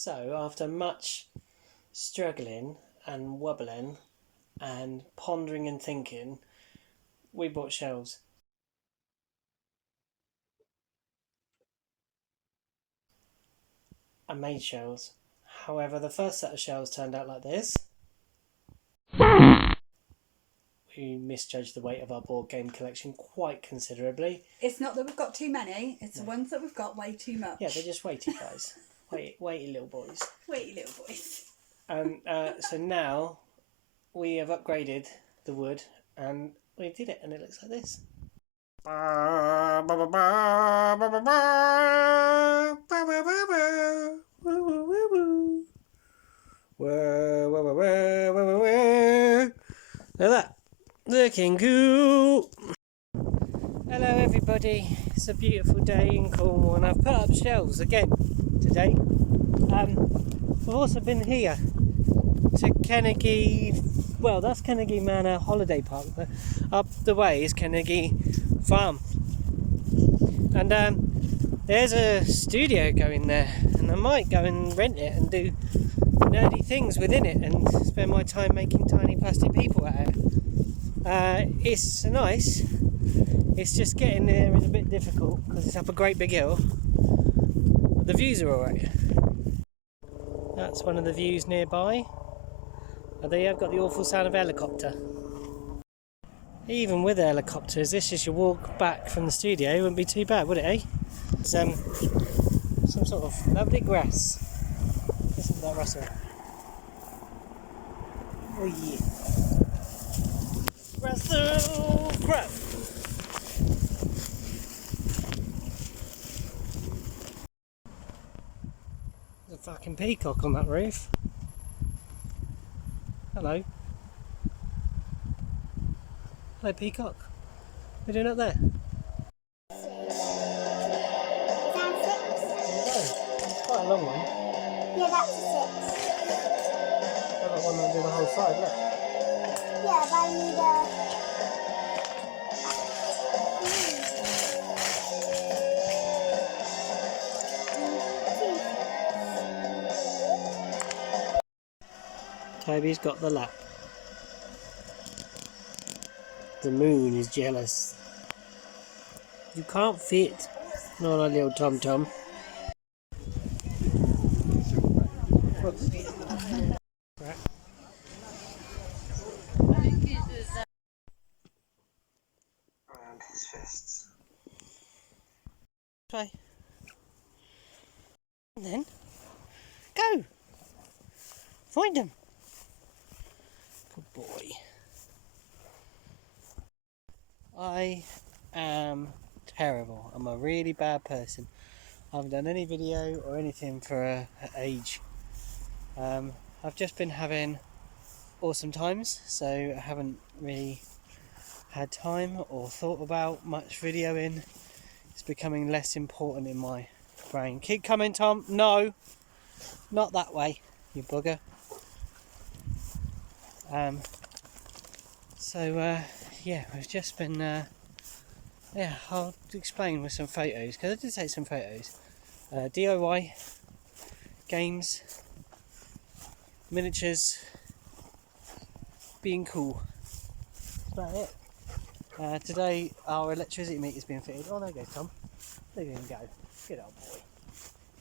So after much struggling and wobbling and pondering and thinking, we bought shelves. I made shelves. However, the first set of shelves turned out like this. We misjudged the weight of our board game collection quite considerably. It's not that we've got too many, it's the ones that we've got way too much. Yeah, they're just weighty guys. weighty little boys. Weighty little boys. So now we have upgraded the wood and we did it, and it looks like this. Look at that. Looking cool. Hello everybody. It's a beautiful day in Cornwall and I've put up shelves again today. We've also been here to Kennegy, well that's Kennegy Manor Holiday Park, but up the way is Kennegy Farm. And there's a studio going there and I might go and rent it and do nerdy things within it and spend my time making tiny plastic people at it. It's nice, it's just getting there is a bit difficult because it's up a great big hill, but the views are alright. That's one of the views nearby. And there you've got the awful sound of a helicopter. Even with helicopters, this is your walk back from the studio, it wouldn't be too bad, would it, eh? It's some sort of lovely grass. Listen to that rustle. Oh yeah. Russell Crowe. There's a fucking peacock on that roof. Hello. Hello, peacock. What are you doing up there? Quite a long one. Yeah, that's a 6. I've got one that do the whole side, look. Yeah, but I need a... Toby's got the lap. The moon is jealous. You can't fit. Not a little tom-tom. Around his fists. Try. And then go. Find him. Good boy. I am terrible. I'm a really bad person. I haven't done any video or anything for an age. I've just been having awesome times, so I haven't really had time or thought about much videoing. It's becoming less important in my brain. Keep coming, Tom. No, not that way, you bugger. Yeah, we've just been I'll explain with some photos, because I did take some photos. DIY games, miniatures, being cool. That's about it. Today our electricity meter's being fitted. Oh, there goes Tom. There you go. Good old boy.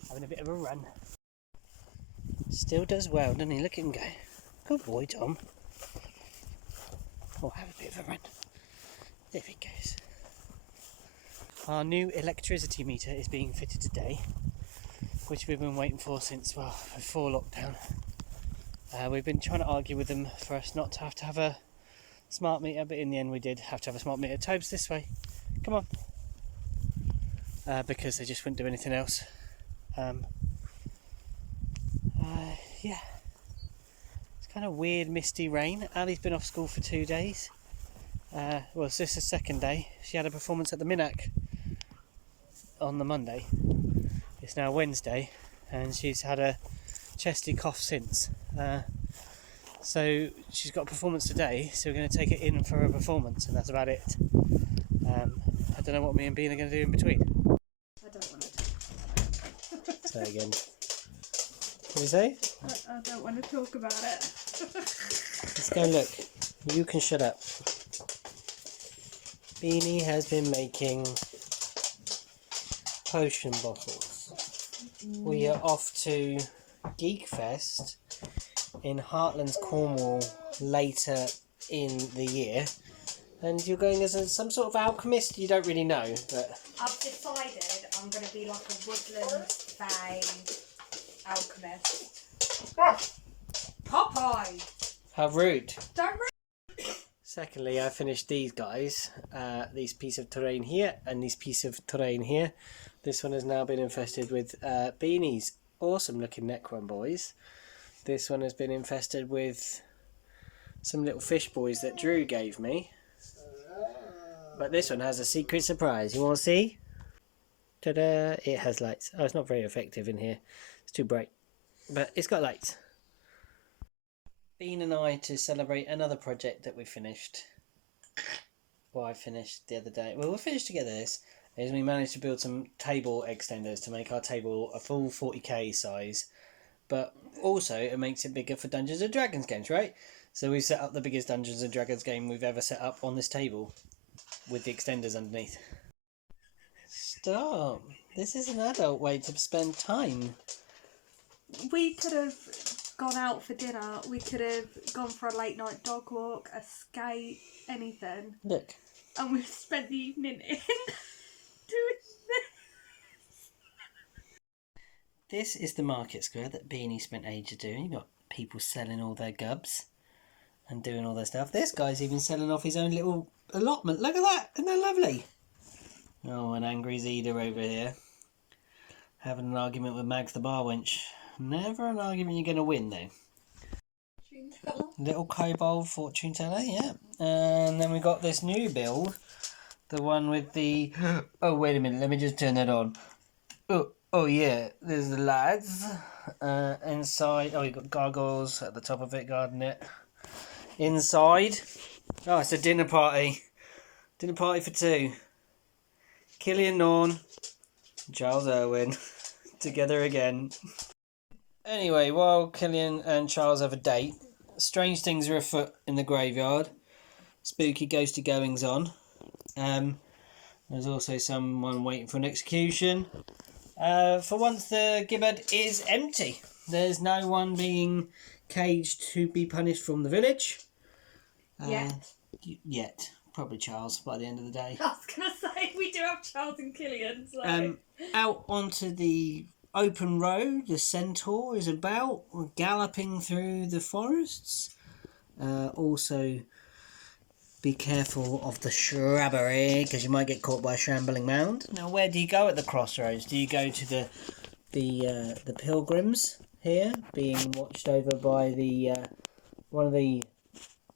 Having a bit of a run. Still does well, doesn't he? Look at him go. Good boy, Tom. Oh, have a bit of a run. There he goes. Our new electricity meter is being fitted today, which we've been waiting for since, well, before lockdown. We've been trying to argue with them for us not to have a smart meter, but in the end we did have to have a smart meter. Tobes, this way. Come on. Because they just wouldn't do anything else. Yeah. It's kind of weird, misty rain. Ali's been off school for 2 days. Well, this is the second day. She had a performance at the Minack on the Monday. It's now Wednesday, and she's had a chesty cough since. So she's got a performance today, so we're going to take it in for a performance, and that's about it. I don't know what me and Bean are going to do in between. I don't want to. Say again. Shall we say? I don't want to talk about it. Let's go look. You can shut up. Beanie has been making potion bottles. We are off to Geek Fest in Heartlands, Cornwall later in the year. And you're going as some sort of alchemist? You don't really know, but... I've decided I'm going to be like a woodland fae alchemist. Popeye! How rude. Don't Secondly, I finished these guys. This piece of terrain here and this piece of terrain here. This one has now been infested with Beanie's awesome looking Necron boys. This one has been infested with some little fish boys that Drew gave me. But this one has a secret surprise. You want to see? Ta-da! It has lights. Oh, it's not very effective in here. It's too bright. But it's got lights. Bean and I, to celebrate another project that we finished. Well, I finished the other day. Well, we finished together this. Is we managed to build some table extenders to make our table a full 40k size. But also, it makes it bigger for Dungeons and Dragons games, right? So we've set up the biggest Dungeons and Dragons game we've ever set up on this table. With the extenders underneath. Stop. This is an adult way to spend time. We could have gone out for dinner. We could have gone for a late night dog walk, a skate, anything. Look. And we've spent the evening in doing this. This is the market square that Beanie spent ages doing. You've got people selling all their gubs and doing all their stuff. This guy's even selling off his own little allotment. Look at that. Isn't that lovely? Oh, an angry Zeta over here. Having an argument with Mags the bar wench. Never an argument you're going to win, though. Little kobold fortune teller, yeah. And then we got this new build. The one with the... Oh, wait a minute. Let me just turn that on. Oh yeah. There's the lads. Inside... Oh, you've got gargoyles at the top of it, guarding it. Inside... Oh, it's a dinner party. Dinner party for two. Killian Norn, Charles Irwin, together again. Anyway, while Killian and Charles have a date, strange things are afoot in the graveyard. Spooky, ghosty goings on. There's also someone waiting for an execution. For once, the gibbard is empty. There's no one being caged to be punished from the village. Yet. Probably Charles by the end of the day. I was going to say, we do have Charles and Killian. So. Out onto the open road, the centaur is about, galloping through the forests. Also, be careful of the shrubbery, because you might get caught by a shambling mound. Now, where do you go at the crossroads? Do you go to the pilgrims here, being watched over by the one of the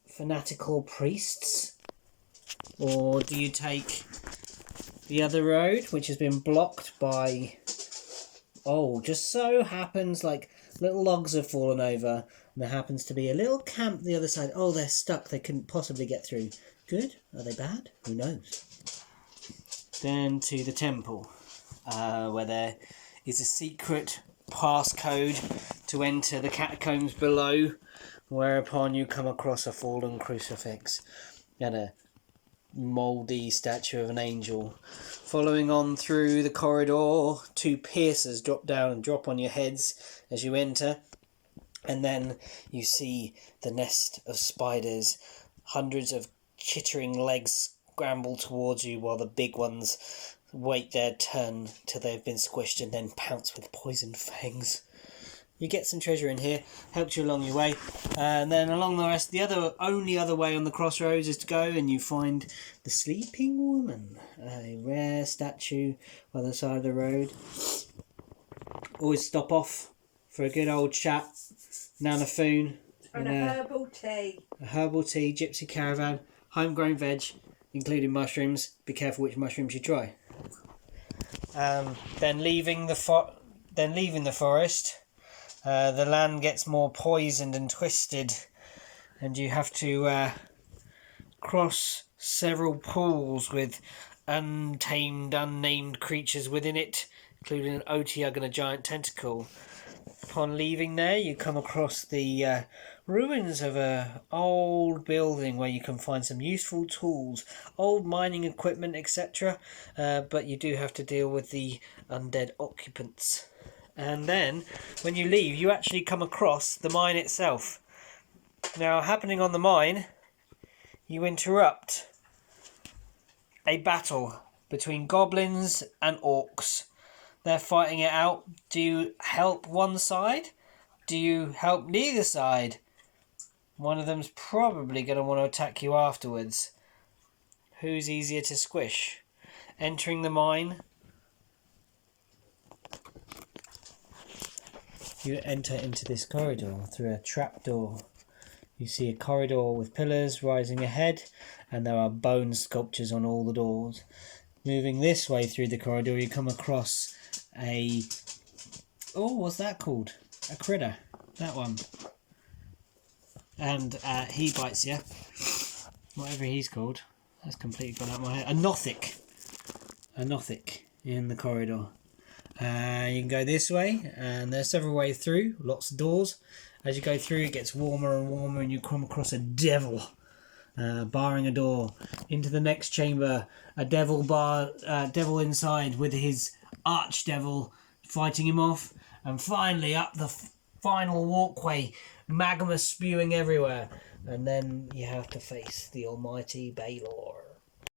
fanatical priests, or do you take the other road, which has been blocked by, just so happens like little logs have fallen over and there happens to be a little camp the other side. Oh, they're stuck, they couldn't possibly get through. Good? Are they bad? Who knows? Then to the temple, where there is a secret passcode to enter the catacombs below, whereupon you come across a fallen crucifix and a mouldy statue of an angel. Following on through the corridor, two piercers drop down and drop on your heads as you enter, and then you see the nest of spiders. Hundreds of chittering legs scramble towards you while the big ones wait their turn till they've been squished and then pounce with poisoned fangs. You get some treasure in here, helps you along your way, and then along the rest, the only other way on the crossroads is to go and you find the Sleeping Woman, a rare statue by the side of the road. Always stop off for a good old chat, Nana Foon, and a herbal tea. A herbal tea, gypsy caravan, homegrown veg, including mushrooms. Be careful which mushrooms you try. Then leaving the forest. The land gets more poisoned and twisted, and you have to cross several pools with untamed, unnamed creatures within it, including an Otyugh and a giant tentacle. upon leaving there, you come across the ruins of a old building where you can find some useful tools, old mining equipment, etc. But you do have to deal with the undead occupants. And then, when you leave, you actually come across the mine itself. Now, happening on the mine, you interrupt a battle between goblins and orcs. They're fighting it out. Do you help one side? Do you help neither side? One of them's probably going to want to attack you afterwards. Who's easier to squish? Entering the mine, you enter into this corridor through a trapdoor. You see a corridor with pillars rising ahead, and there are bone sculptures on all the doors. Moving this way through the corridor, you come across a... oh, what's that called? A critter. That one. And he bites you. Whatever he's called. That's completely gone out of my head. A Nothic. A Nothic in the corridor. You can go this way, and there's several ways through. Lots of doors. As you go through, it gets warmer and warmer, and you come across a devil barring a door. Into the next chamber, a devil inside with his archdevil fighting him off. And finally, up the final walkway, magma spewing everywhere. And then you have to face the almighty Balor.